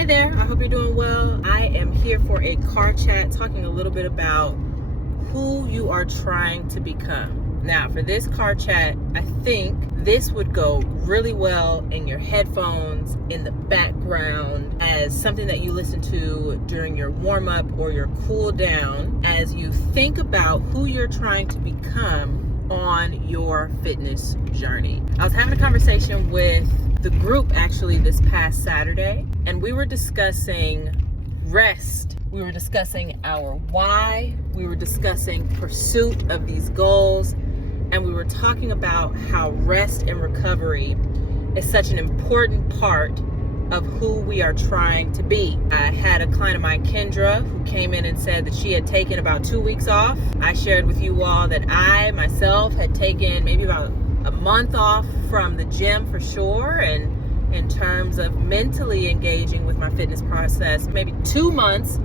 Hey there, I hope you're doing well. I am here for a car chat talking a little bit about who you are trying to become. Now, for this car chat, I think this would go really well in your headphones, in the background, as something that you listen to during your warm-up or your cool down, as you think about who you're trying to become on your fitness journey. I was having a conversation with the group actually this past Saturday, and we were discussing rest. We were discussing our why. We were discussing pursuit of these goals, and we were talking about how rest and recovery is such an important part of who we are trying to be. I had a client of mine, Kendra, who came in and said that she had taken about 2 weeks off. I shared with you all that I myself had taken maybe about a month off from the gym for sure, and in terms of mentally engaging with my fitness process, maybe 2 months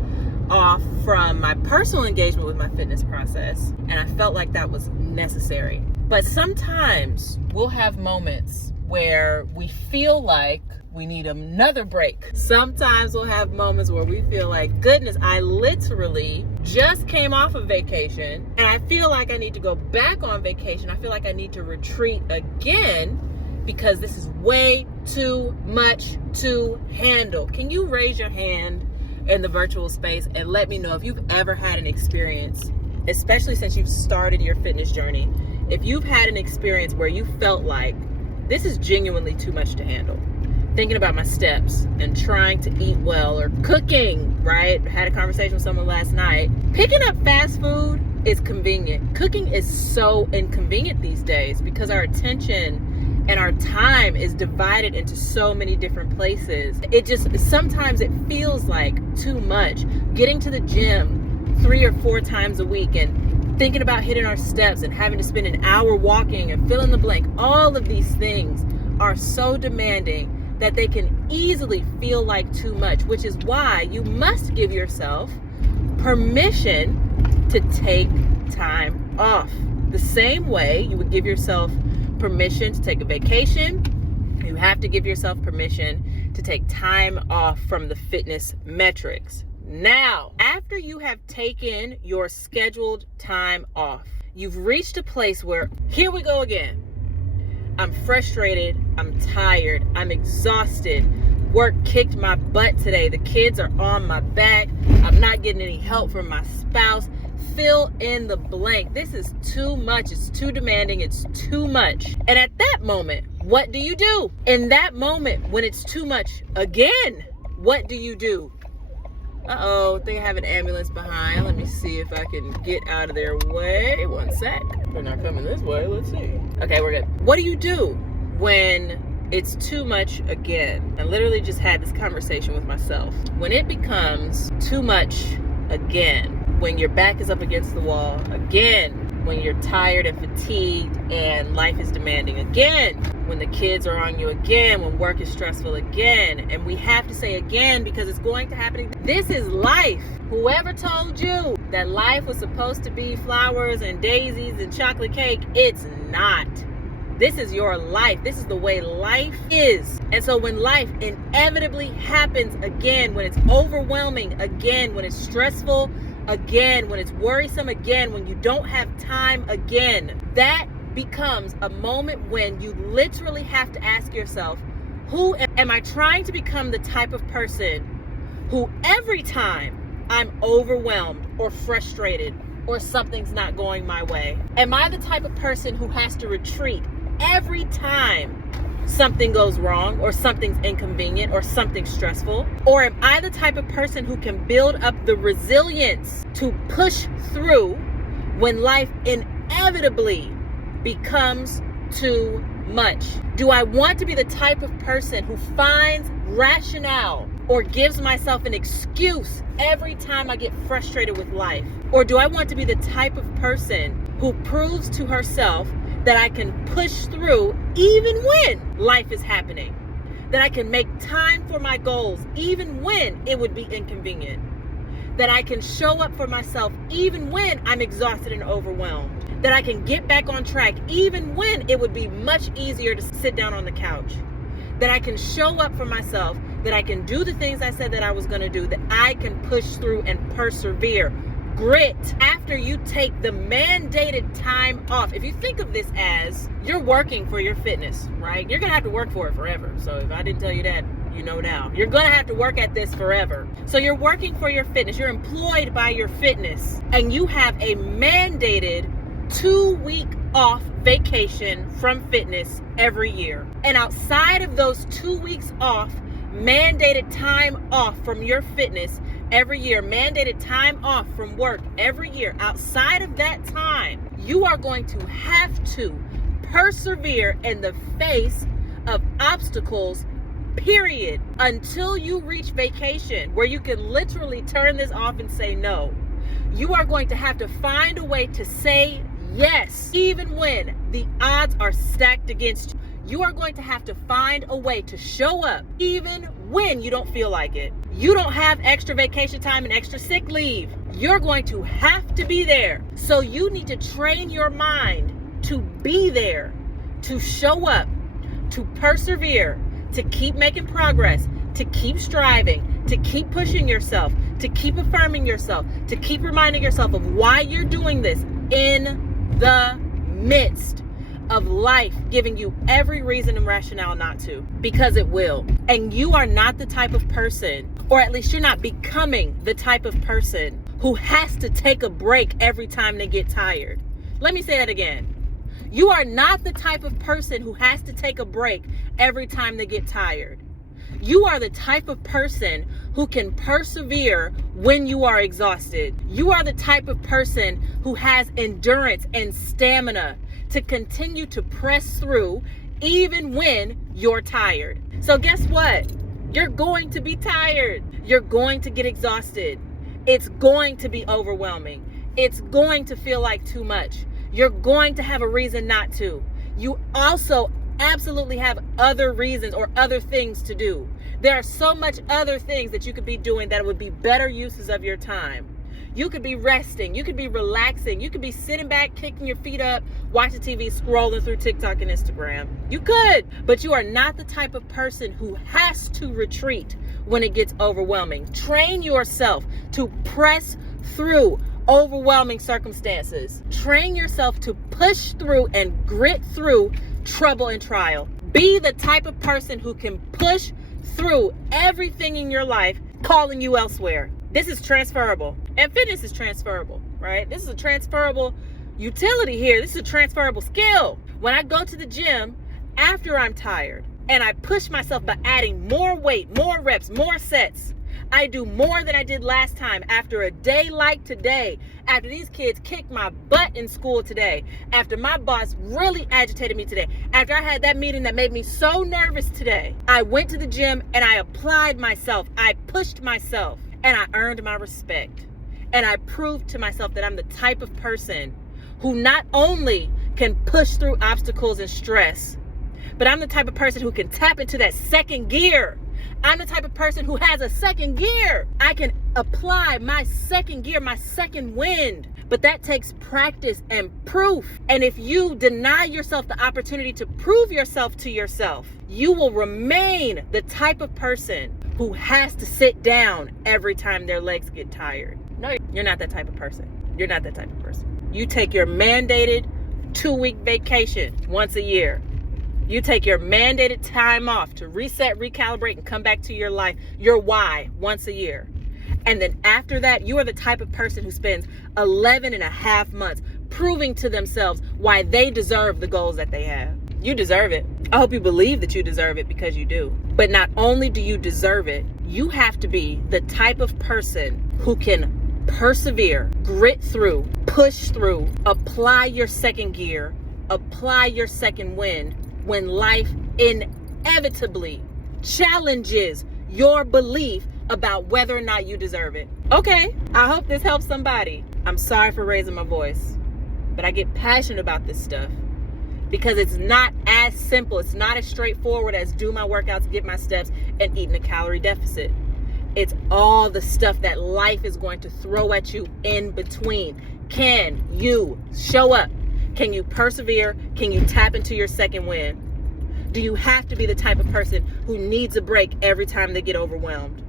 off from my personal engagement with my fitness process, and I felt like that was necessary. But sometimes we'll have moments where we feel like we need another break. Sometimes we'll have moments where we feel like, goodness, I literally just came off of vacation and I feel like I need to go back on vacation. I feel like I need to retreat again because this is way too much to handle. Can you raise your hand in the virtual space and let me know if you've ever had an experience, especially since you've started your fitness journey, if you've had an experience where you felt like this is genuinely too much to handle? Thinking about my steps and trying to eat well, or cooking, right? Had a conversation with someone last night. Picking up fast food is convenient. Cooking is so inconvenient these days because our attention and our time is divided into so many different places. Sometimes it feels like too much. Getting to the gym 3 or 4 times a week and thinking about hitting our steps and having to spend an hour walking and fill in the blank. All of these things are so demanding that they can easily feel like too much, which is why you must give yourself permission to take time off. The same way you would give yourself permission to take a vacation, you have to give yourself permission to take time off from the fitness metrics. Now, after you have taken your scheduled time off, you've reached a place where, here we go again. I'm frustrated, I'm tired, I'm exhausted. Work kicked my butt today. The kids are on my back. I'm not getting any help from my spouse. Fill in the blank. This is too much. It's too demanding. It's too much. And at that moment, what do you do? In that moment, when it's too much again, what do you do? Uh-oh, I think I have an ambulance behind. Let me see if I can get out of their way. One sec. They're not coming this way. Let's see. Okay, we're good. What do you do when it's too much again? I literally just had this conversation with myself. When it becomes too much again, when your back is up against the wall again, when you're tired and fatigued and life is demanding again, when the kids are on you again, when work is stressful again, and we have to say again because it's going to happen. This is life. Whoever told you that life was supposed to be flowers and daisies and chocolate cake, it's not. This is your life. This is the way life is. And so when life inevitably happens again, when it's overwhelming again, when it's stressful again, when it's worrisome again, when you don't have time again, that becomes a moment when you literally have to ask yourself, who am I trying to become? The type of person who every time I'm overwhelmed or frustrated or something's not going my way, am I the type of person who has to retreat every time something goes wrong or something's inconvenient or something stressful? Or am I the type of person who can build up the resilience to push through when life inevitably becomes too much? Do I want to be the type of person who finds rationale or gives myself an excuse every time I get frustrated with life? Or do I want to be the type of person who proves to herself that I can push through even when life is happening? That I can make time for my goals even when it would be inconvenient? That I can show up for myself even when I'm exhausted and overwhelmed? That I can get back on track even when it would be much easier to sit down on the couch? That I can show up for myself that I can do the things I said that I was going to do, that I can push through and persevere. Grit. After you take the mandated time off, if you think of this as you're working for your fitness, right? You're going to have to work for it forever. So if I didn't tell you that, you know now. You're going to have to work at this forever. So you're working for your fitness. You're employed by your fitness. And you have a mandated 2-week off vacation from fitness every year. And outside of those 2 weeks off, mandated time off from your fitness every year, mandated time off from work every year, outside of that time, you are going to have to persevere in the face of obstacles, period, until you reach vacation, where you can literally turn this off and say no. You are going to have to find a way to say yes, even when the odds are stacked against you. You are going to have to find a way to show up even when you don't feel like it. You don't have extra vacation time and extra sick leave. You're going to have to be there. So you need to train your mind to be there, to show up, to persevere, to keep making progress, to keep striving, to keep pushing yourself, to keep affirming yourself, to keep reminding yourself of why you're doing this in the midst of life giving you every reason and rationale not to, because it will. And you are not the type of person, or at least you're not becoming the type of person who has to take a break every time they get tired. Let me say that again. You are not the type of person who has to take a break every time they get tired. You are the type of person who can persevere when you are exhausted. You are the type of person who has endurance and stamina to continue to press through even when you're tired. So guess what? You're going to be tired. You're going to get exhausted. It's going to be overwhelming. It's going to feel like too much. You're going to have a reason not to. You also absolutely have other reasons or other things to do. There are so much other things that you could be doing that would be better uses of your time. You could be resting. You could be relaxing. You could be sitting back, kicking your feet up, watching TV, scrolling through TikTok and Instagram. You could, but you are not the type of person who has to retreat when it gets overwhelming. Train yourself to press through overwhelming circumstances. Train yourself to push through and grit through trouble and trial. Be the type of person who can push through everything in your life calling you elsewhere. This is transferable, and fitness is transferable, right? This is a transferable utility here. This is a transferable skill. When I go to the gym after I'm tired and I push myself by adding more weight, more reps, more sets, I do more than I did last time after a day like today, after these kids kicked my butt in school today, after my boss really agitated me today, after I had that meeting that made me so nervous today. I went to the gym and I applied myself. I pushed myself and I earned my respect. And I proved to myself that I'm the type of person who not only can push through obstacles and stress, but I'm the type of person who can tap into that second gear. I'm the type of person who has a second gear. I can apply my second gear, my second wind. But that takes practice and proof. And if you deny yourself the opportunity to prove yourself to yourself, you will remain the type of person who has to sit down every time their legs get tired. No, you're not that type of person. You're not that type of person. You take your mandated 2-week vacation once a year. You take your mandated time off to reset, recalibrate, and come back to your life, your why, once a year. And then after that, you are the type of person who spends 11 and a half months proving to themselves why they deserve the goals that they have. You deserve it. I hope you believe that you deserve it, because you do. But not only do you deserve it, you have to be the type of person who can persevere, grit through, push through, apply your second gear, apply your second wind, when life inevitably challenges your belief about whether or not you deserve it. Okay, I hope this helps somebody. I'm sorry for raising my voice, but I get passionate about this stuff because it's not as simple. It's not as straightforward as do my workouts, get my steps, and eat in a calorie deficit. It's all the stuff that life is going to throw at you in between. Can you show up? Can you persevere? Can you tap into your second wind? Do you have to be the type of person who needs a break every time they get overwhelmed?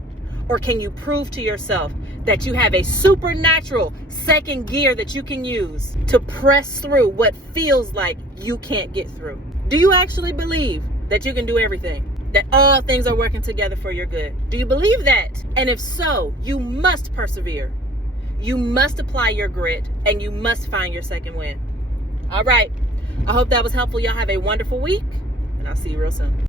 Or can you prove to yourself that you have a supernatural second gear that you can use to press through what feels like you can't get through? Do you actually believe that you can do everything? That all things are working together for your good? Do you believe that? And if so, you must persevere. You must apply your grit, and you must find your second win. All right. I hope that was helpful. Y'all have a wonderful week, and I'll see you real soon.